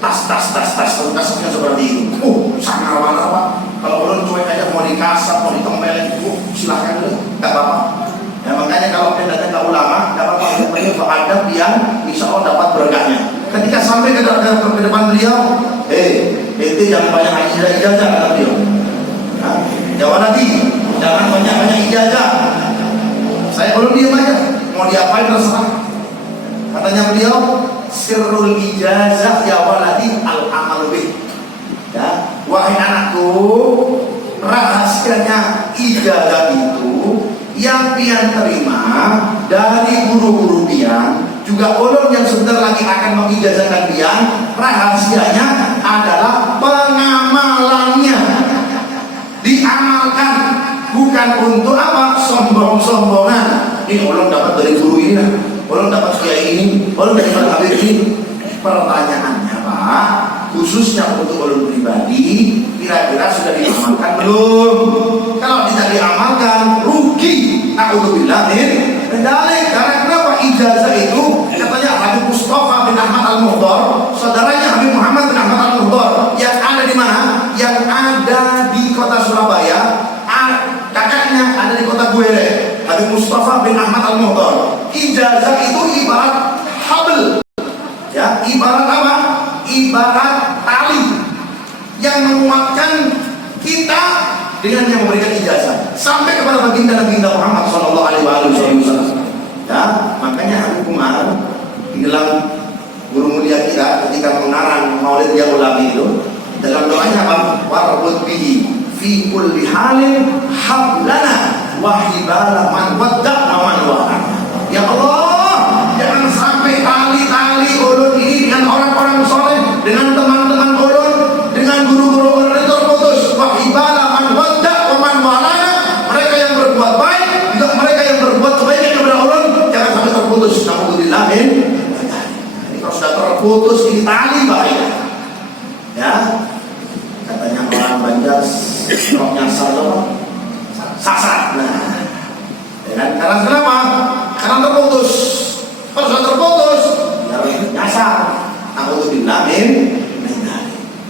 Tas, kasyafnya seperti itu. Sangat apa? Kalau belum cuek aja mau dikasap, mau ditempelin, silahkan dulu, gak apa-apa. Ya, makanya kalau kita datang ke ulama, gak apa-apa, yang penting beradab yang insya Allah dapat berkahnya. Ketika sampai ke depan beliau, itu jangan banyak ijazah kata beliau. Jawab nanti, jangan banyak ijazah. Saya belum diam aja, mau diapain terserah. Katanya beliau, sirrul ijazah ya waladi al-amal bih. Ya, wahai anakku, rahasianya ijazah itu yang pian terima dari guru-guru pian, juga ulun yang sebentar lagi akan mengijazahkan pian, rahasianya adalah pengamalannya. Diamalkan, bukan untuk apa? Sombong-sombongan. Ini ulun dapat dari guru ini, ulun dapat kiai ini, ulun dari Habib ini. Pertanyaannya Pak, khususnya untuk ulun pribadi, kira-kira sudah diamalkan belum? Kalau tidak diamalkan, rugi. A'udzubillah min dzalik. Karena kenapa? Ijazah itu katanya Habib Mustafa bin Ahmad Al-Muhdar, saudaranya Habib Muhammad bin Ahmad Al-Muhdar, yang ada di mana? Yang ada di kota Surabaya. Kakaknya ada di kota Buere, Habib Mustafa bin Ahmad Al-Muhdar. Ijazah itu ibarat habl. Ya, ibarat apa? Ibarat tali yang menguatkan kita dengan yang memberikan ijazah sampai kepada baginda Nabi Muhammad sallallahu alaihi wasallam. Ya, makanya Habib Umar di dalam guru mulia kita ketika mengarang Maulid yang ulami itu, dalam doanya apa? Warbud bihi fi kulli halin hablana wa hibala man wadda wa man wa'ana. Ya Allah, jangan sampai tali-tali ulun ini dengan orang-orang soleh, dengan teman-teman ulun, dengan guru-guru ulun itu terputus. Wa hibala man wadda wa man wa'ana. Mereka yang berbuat baik, juga mereka yang berbuat kebaikan kepada ulun, jangan sampai terputus. Alhamdulillah. Ini kalau sudah terputus ini tali bahaya. Ya, katanya orang Banjar, roknya sasar. Nah, ya kan? Karena kenapa? Karena terputus. Kalau sudah terputus, ya nyasar. Alhamdulillah.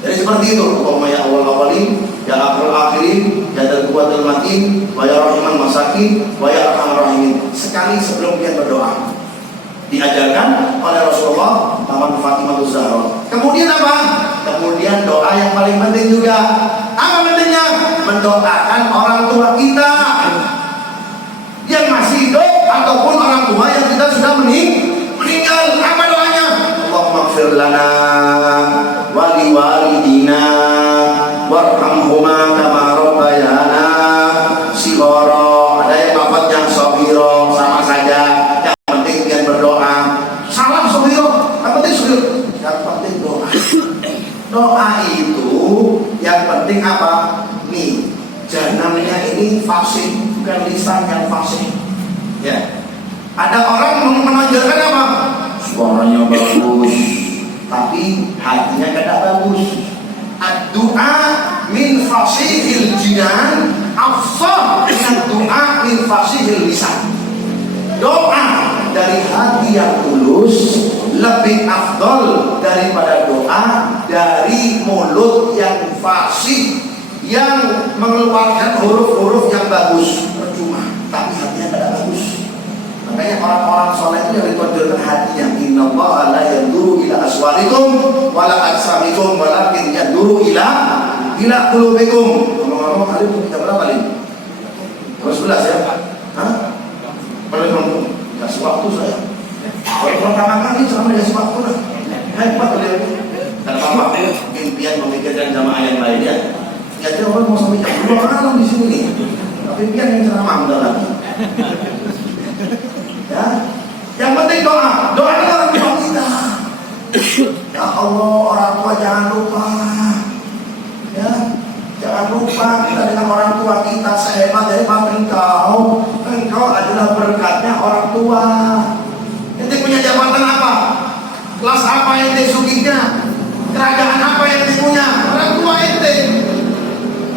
Jadi seperti itu. Umpamanya awal-awali, ya akhir akhirin, ya dan kuatul matin, wa ya rahiman masakin, wa ya arhamar rahimin. Sekali sebelum dia berdoa, diajarkan oleh Rasulullah Taman Fatimah Zahra. Kemudian apa? Kemudian doa yang paling penting juga. Apa pentingnya? Mendoakan orang tua kita yang masih hidup ataupun orang tua yang kita sudah meninggal. Apa doanya? Allahumma ighfir lana wa liwalidina warhamhuma kama rabbayana shighara. Ada yang lafadznya shaghira, sama saja. Yang penting dia berdoa. Salam shaghira, yang penting shaghira. Yang penting doa. Doa itu yang penting apa? Nih, janamnya ini fasih, bukan lisan yang fasih. Ya. Ada orang menonjolkan apa? Suaranya bagus, tapi hatinya tidak bagus. Ad-du'a min fasihil jinan afsah min ad-du'a min fasihil lisan. Doa dari hati yang tulus lebih afdol daripada doa dari mulut yang fasih, yang mengeluarkan huruf-huruf yang bagus. Percuma, tapi hatinya tidak bagus. Makanya orang-orang soleh itu yang ditonjolkan hatinya. Innallaha la yanduru ila aswarikum wala ajsamikum walakin yanduru ila qulubikum. Ngomong-ngomong, hari itu kita berapa nih? Jam 11 ya? Hah? Belum kasih waktu saya. Kalau pertama kali sama dikasih waktu lah. Hebat beliau. Karena waktu impian memikirkan jamaah yang lainnya. Ya orang mau sampai jam 2 malam di sini nih. Tapi impian yang ceramah udah lagi. Ya, yang penting doa. Doa ini orang tua kita. Ya Allah, orang tua jangan lupa. Ya, jangan lupa kita dengan orang tua kita sehebat-hebat engkau adalah berkatnya orang tua. Ente punya jabatan apa? Kelas apa ente sugihnya? Kerajaan apa yang ente punya? Orang tua ente.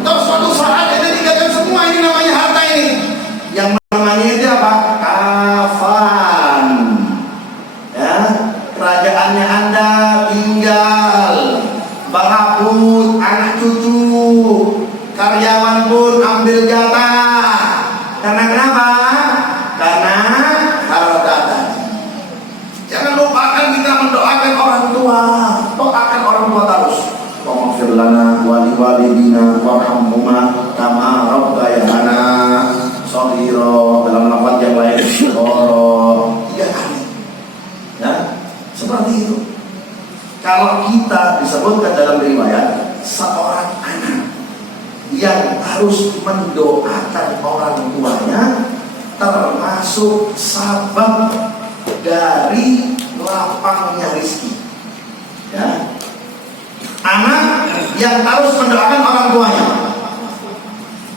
Terus suatu saat ente tinggalkan semua ini namanya harta ini. Yang menemani ente apa? Kafan. Ya, kerajaannya Anda tinggal. Barabut, anak cucu, karyawan pun ambil jatah. Karena kenapa? Karena harta. Jangan lupakan kita mendoakan orang tua. Doakan orang tua terus. Waghfir lana wa liwalidina warhamhuma kama rabbayana shaghira. Dalam lafaz yang lain syukur 3 kali. Ya, seperti itu. Kalau kita disebutkan dalam riwayat seorang anak yang harus mendoakan orang tuanya termasuk sabab dari lapangnya rezeki. Ya. Anak yang harus mendoakan orang tuanya.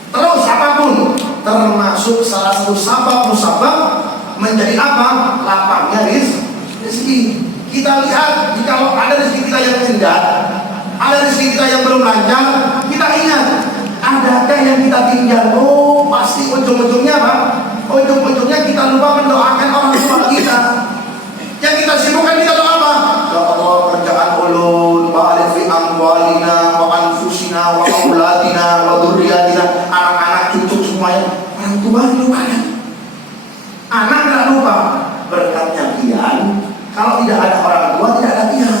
Terus apapun termasuk salah satu sabab musabab menjadi apa? Lapangnya rezeki. Kita lihat jika ada rezeki kita yang tinggal, ada rezeki kita yang belum lancar, kita ingat adakah yang kita tinggal? Oh, pasti ujung-ujungnya apa? Ujung-ujungnya kita lupa mendoakan orang tua kita. Yang kita sibukkan kita doa apa? Ya Allah, kerjaan ulun, barik fi amwalina wa anfusina wa auladina wa dzurriyyatina, anak-anak cucu semuanya. Orang tua dilupakan. Anak tidak lupa berkatnya pian. Kalau tidak ada orang tua, tidak ada pian.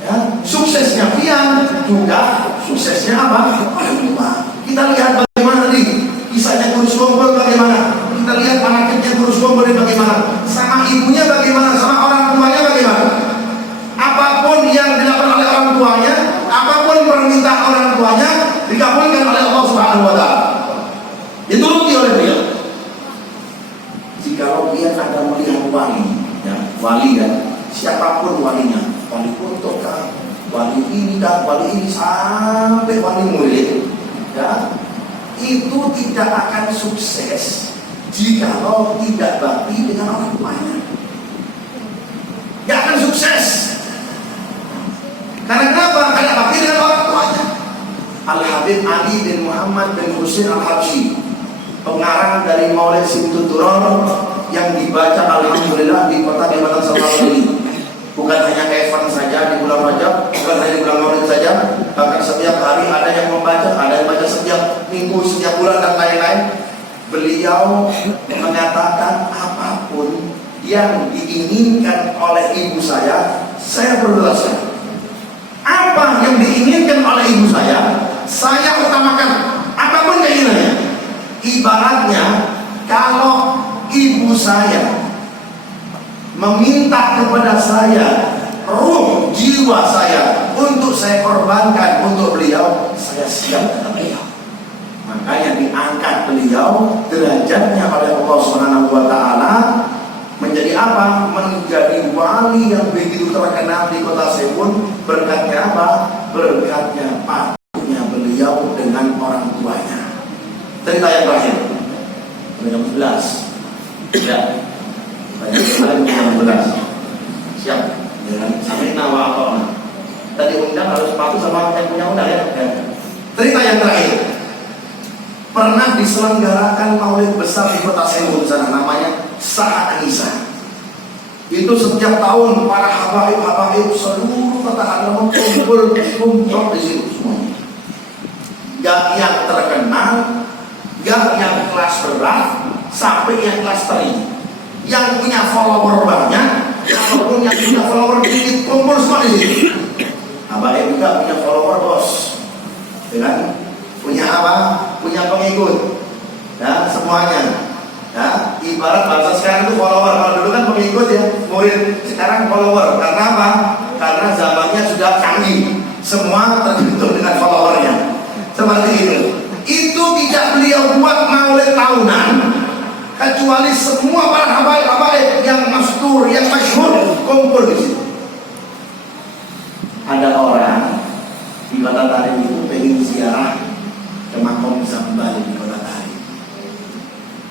Ya, suksesnya pian juga suksesnya apa? Orang tua. Kita lihat bagaimana tadi kisahnya Guru Gombol bagaimana. Kita lihat anaknya Guru Gombol bagaimana. Sama ibunya bagaimana, sama orang tuanya bagaimana. Apapun yang dilakukan oleh orang tuanya, apapun permintaan orang tuanya dikabulkan oleh Allah Subhanahu Wa Taala. Dituruti oleh dia. Jikalau dia ada melihat wali, ya, wali kan, siapapun walinya, wali untuk kan, wali ini dan wali ini sampai wali murid, ya, itu tidak akan sukses jikalau tidak bakti dengan orang tuanya. Tidak akan sukses. Karena kenapa? Karena bakti dengan orang tuanya. Al-Habib Ali bin Muhammad bin Husain Al-Habsyi, pengarang dari Maulid Simtuturor yang dibaca alhamdulillah di kota Jabatan Samarang ini. Bukan hanya event saja di bulan Rajab, bukan hanya di bulan Maulid saja, bahkan setiap hari ada yang membaca, ada yang baca setiap minggu, setiap bulan dan lain-lain. Beliau mengatakan apapun yang diinginkan oleh ibu saya berdoa. Apa yang diinginkan oleh ibu saya utamakan. Apapun keinginannya. Ibaratnya kalau ibu saya meminta kepada saya ruh jiwa saya untuk saya korbankan untuk beliau, saya siap kata beliau. Makanya diangkat beliau derajatnya oleh Allah Subhanahu Wa Taala menjadi apa? Menjadi wali yang begitu terkenal di kota Sebun. Berkatnya apa? Berkatnya patuhnya beliau dengan orang tuanya. Cerita yang terakhir jam 11. Ya, banyak jam 11. Siap. Ya, sampai nawa apa? Tadi undang harus patuh sama yang punya undang ya. Cerita yang terakhir. Pernah diselenggarakan maulid besar di kota Sebun sana, namanya Sa'a Anisa. Itu setiap tahun para habaib seluruh kota Hadramut kumpul di situ semuanya. Gak yang terkenal, gak yang kelas berat, sampai yang kelas teri. Yang punya follower banyak, ataupun yang punya follower dikit kumpul semua di situ. Habaib juga punya follower bos, ya kan? Punya apa? Punya pengikut. ya semuanya. Ya, ibarat bahasa sekarang itu follower. Kalau dulu kan pengikut ya, murid. Sekarang follower. Karena apa? Karena zamannya sudah canggih. Semua terbentuk dengan followernya. Seperti itu. Itu tidak beliau buat maulid tahunan, kecuali semua para habaib yang mastur, yang masyhur kumpul di situ. Ada orang di Kota Tarim itu pengen ziarah ke makam Zambal di Kota Tarim.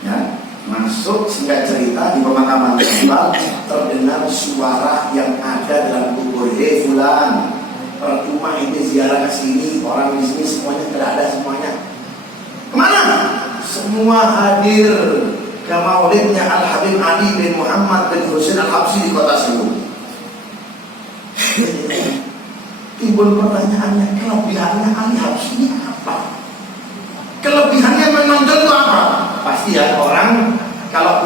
Ya, masuk singkat cerita di pemakaman Zambal terdengar suara yang ada dalam kubur. Hei fulan, percuma ini ziarah ke sini, orang di sini semuanya tidak ada semuanya. Kemana? Semua hadir ke maulidnya Al Habib Ali bin Muhammad bin Husain Al Habsyi di kota Solo. Timbul pertanyaannya, kelebihannya Ali Habsyi ini apa? Kelebihannya menonjol itu apa? Pasti ya orang kalau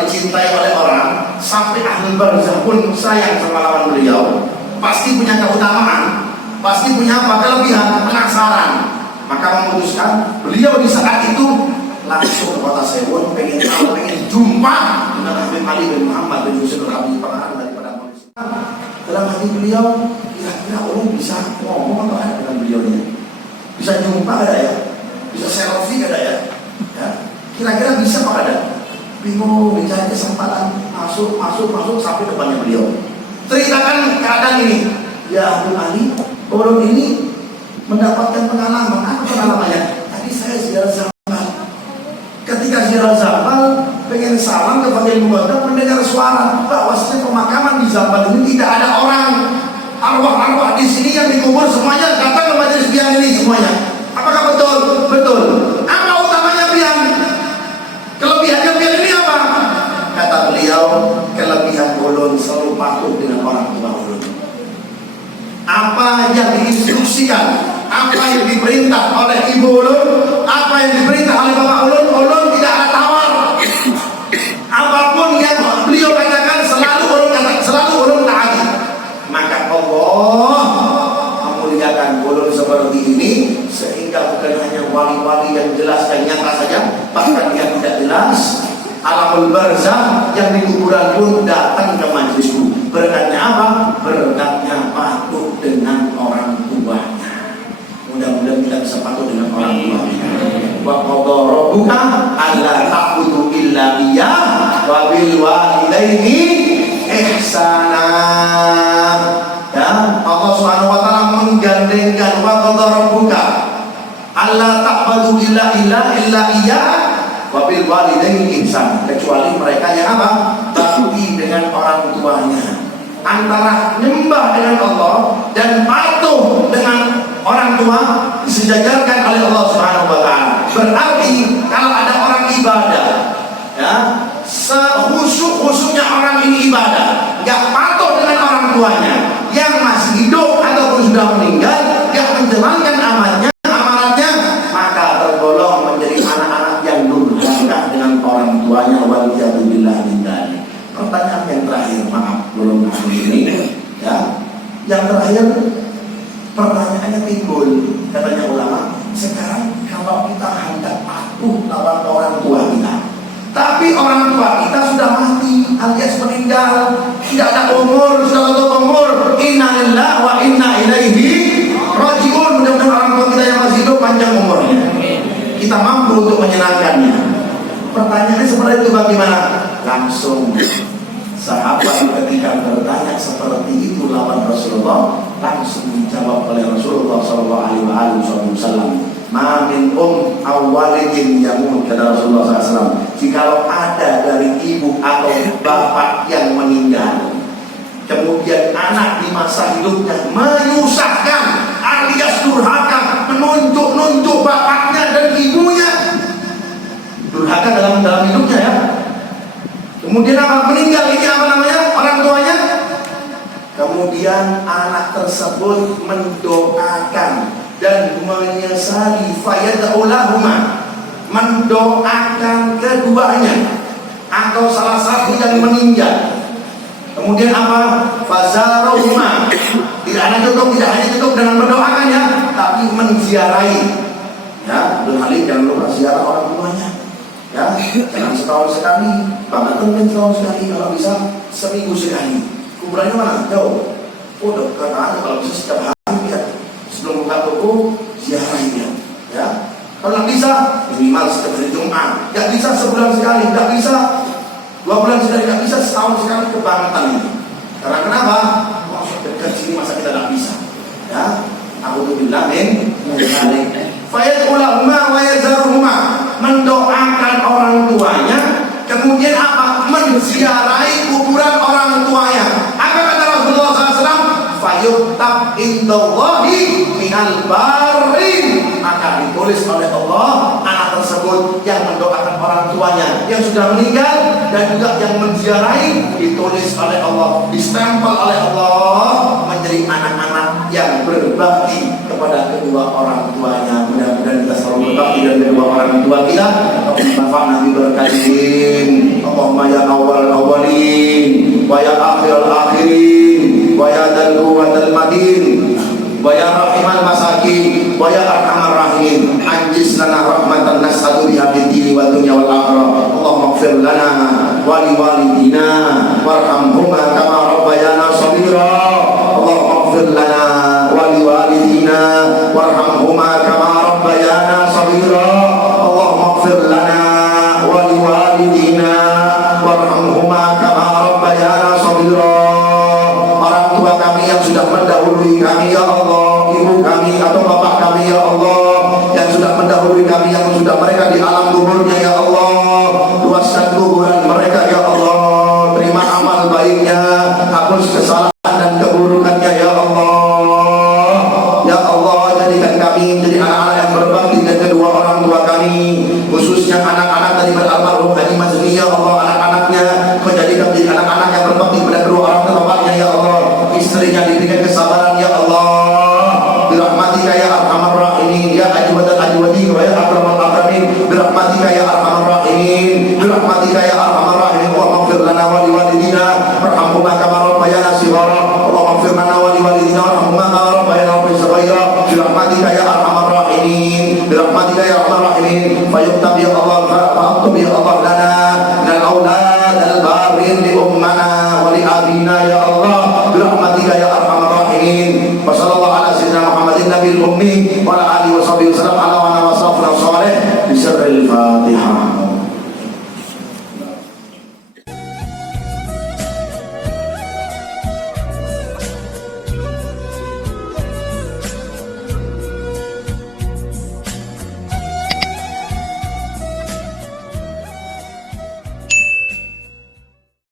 dicintai oleh orang sampai ahlul barzakh pun sayang sama lawan beliau, pasti punya keutamaan, pasti punya apa? Kelebihan, penasaran. Maka memutuskan beliau di saat itu langsung ke kota Sewon, pengen tahu, pengen jumpa dengan Habib Ali bin Muhammad bin Husain Al Habsyi, pengarang daripada polisi. Dalam hati beliau, kira-kira orang bisa ngomong atau ada dengan beliaunya? Bisa jumpa ada ya? Bisa selfie ada ya? Kira-kira bisa apa ada? Bingung, mencari kesempatan, masuk sampai depannya beliau. Ceritakan keadaan ini. Ya Habib Ali, orang ini mendapatkan pengalaman. Apa pengalamannya? Tadi saya ziarah Zambal. Ketika ziarah Zambal, pengen salam ke Fadil Mubarak, mendengar suara bahwasanya pemakaman di Zambal ini tidak ada orang. Arwah-arwah di sini yang dikubur semuanya datang ke majelis biang ini semuanya. Apakah betul? Betul. Apa utamanya biang? Kelebihannya biang ini apa? Kata beliau, kelebihan ulun selalu patuh dengan orang tua ulun. Apa yang diinstruksikan, apa yang diperintah oleh ibu ulun, apa yang diperintah oleh bapak ulun, ulun tidak ada tawar. Apapun yang beliau katakan selalu ulun taati. Maka Allah memuliakan ulun seperti ini sehingga bukan hanya wali-wali yang jelas dan nyata saja, bahkan yang tidak jelas alamul barzakh yang di kuburan pun datang ke majelisku. Berkatnya apa? Berkatnya patuh dengan orang tuanya. Mudah-mudahan kita bisa patuh dengan orang tuanya. Wa qadha rabbuka alla ta'budu illa iyyah wa bil walidaini ihsana. Ya, Allah Subhanahu wa taala menggandengkan wa qadha rabbuka alla ta'budu illa iyyah wa bil walidaini ihsana, kecuali mereka yang apa? Bakti dengan orang tuanya. Antara nyembah dengan Allah dan patuh dengan orang tua disejajarkan oleh Allah Subhanahu wa taala. Berarti kalau ada orang ibadah, ya, sekhusyuk-khusyuknya orang ini ibadah, enggak patuh dengan orang tuanya, yang masih hidup ataupun sudah meninggal, enggak menjalankan amanatnya, maka tergolong menjadi anak-anak yang durhaka dengan orang tuanya. Waliyadzubillah min dzalik. Pertanyaan yang terakhir, maaf belum ini, ya. Yang terakhir, pertanyaannya timbul, katanya ulama, sekarang kalau kita hendak patuh lawan orang tua kita, tapi orang tua kita sudah mati alias meninggal, tidak ada umur, sudah tutup umur, inna lillahi wa inna ilaihi rajiun. Mudah-mudahan orang tua kita yang masih hidup panjang umurnya, kita mampu untuk menyenangkannya. Pertanyaannya seperti itu, bagaimana? Langsung sahabat ketika bertanya seperti itu lawan Rasulullah, langsung dijawab oleh Rasulullah SAW. Ma min awwalidin yamut, kata Rasulullah SAW. Jikalau ada dari ibu atau bapak yang meninggal, kemudian anak di masa hidupnya menyusahkan alias durhaka, menunjuk bapaknya dan ibunya, durhaka dalam hidupnya ya. Kemudian apa? Meninggal, ini apa namanya? Orang tuanya. Kemudian anak tersebut mendoakan dan menyesali, fayad'ulahuma, mendoakan keduanya atau salah satu yang meninggal. Kemudian apa? Fazaruhuma, tidak hanya cukup dengan mendoakan ya, tapi menziarahi. Ya, Abdul Halim jangan lupa ziarah orang Jangan setahun sekali, bahkan mungkin setahun sekali, kalau bisa seminggu sekali. Kuburannya mana? Jauh. Oh dekat aja, kalau bisa setiap hari ya. Sebelum buka toko, ziarahin dia. Ya. Kalau nggak bisa, minimal setiap hari Jumat. Nggak bisa sebulan sekali, nggak bisa 2 bulan sekali, nggak bisa setahun sekali kebangetan ini. Karena kenapa? Wah, dekat sini masa kita nggak bisa? Ya. Aku tuh bilang, fayad'ulahuma wa yazarhuma, mendoakan orang tuanya, kemudian apa? Menziarahi kuburan orang tuanya. Apa kata Rasulullah SAW? Fayuktab indallahi minal barin, maka ditulis oleh Allah anak tersebut yang mendoakan orang tuanya yang sudah meninggal, dan juga yang menziarahi ditulis oleh Allah, distempel oleh Allah menjadi anak-anak yang berbakti kepada kedua orang tuanya. Mudah-mudahan kita selalu berbakti dan kedua orang tua kita. Allahumma nabi berkatin, Allahumma ya awal awalin, wa ya akhir akhirin, wa ya dal quwwatal matin, wa ya rahimal masakin, wa ya arhamar rahimin. Anjis lana rahmatan nas'alu biha fid dini wad dunya wal akhirah. Allahumma ighfir lana wa li walidina warhamhuma kama rabbayana shaghira. Allahumma ighfir lana wa li walidina warhamhuma kama rabbayana shaghira. Allahumma ighfir lana wa li walidina warhamhuma kama rabbayana shaghira. Orang tua kami yang sudah mendahului kami ya Allah, ibu kami atau bapak kami ya Allah, yang sudah mendahului kami, yang sudah mereka di alam kuburnya ya Allah, luaskan kuburan mereka ya Allah, terima amal baiknya, hapus kesalahan dan keburukannya ya Allah. Ya Allah, jadikan kami menjadi anak-anak yang berbakti dengan kedua orang tua kami, khususnya anak-anak dari almarhum Haji Mazmi ya Allah, anak-anaknya kau jadikan menjadi anak-anak yang berbakti pada kedua orang tua bapaknya ya Allah, istrinya diberikan kesabaran ya Allah, birahmatika ya arhamar rahimin, ya ajwadal ajwadin wa ya akramal akramin, birahmatika ya arhamar rahimin, birahmatika ya arhamar rahimin. Allahumma ighfir lana wa li walidina warhamhuma kama rabbayana shighara. Allahumma ighfir lana wa li walidina warhamhuma kama rabbayana shighara, birahmatika ya arhamar rahimin, birahmatika ya arhamar rahimin. Fayuktab ya Allah, fa'aktub ya Allah lana minal aulad al-barin li ummana wa li abina ya Allah, birahmatika ya arhamar rahimin. Wa sallallahu ala sayyidina Muhammadin nabiyil ummi wa ala alihi wa sahbihi wasallam ala wa ala wa sahbihi wa sallam. Bismillahirrahmanirrahim.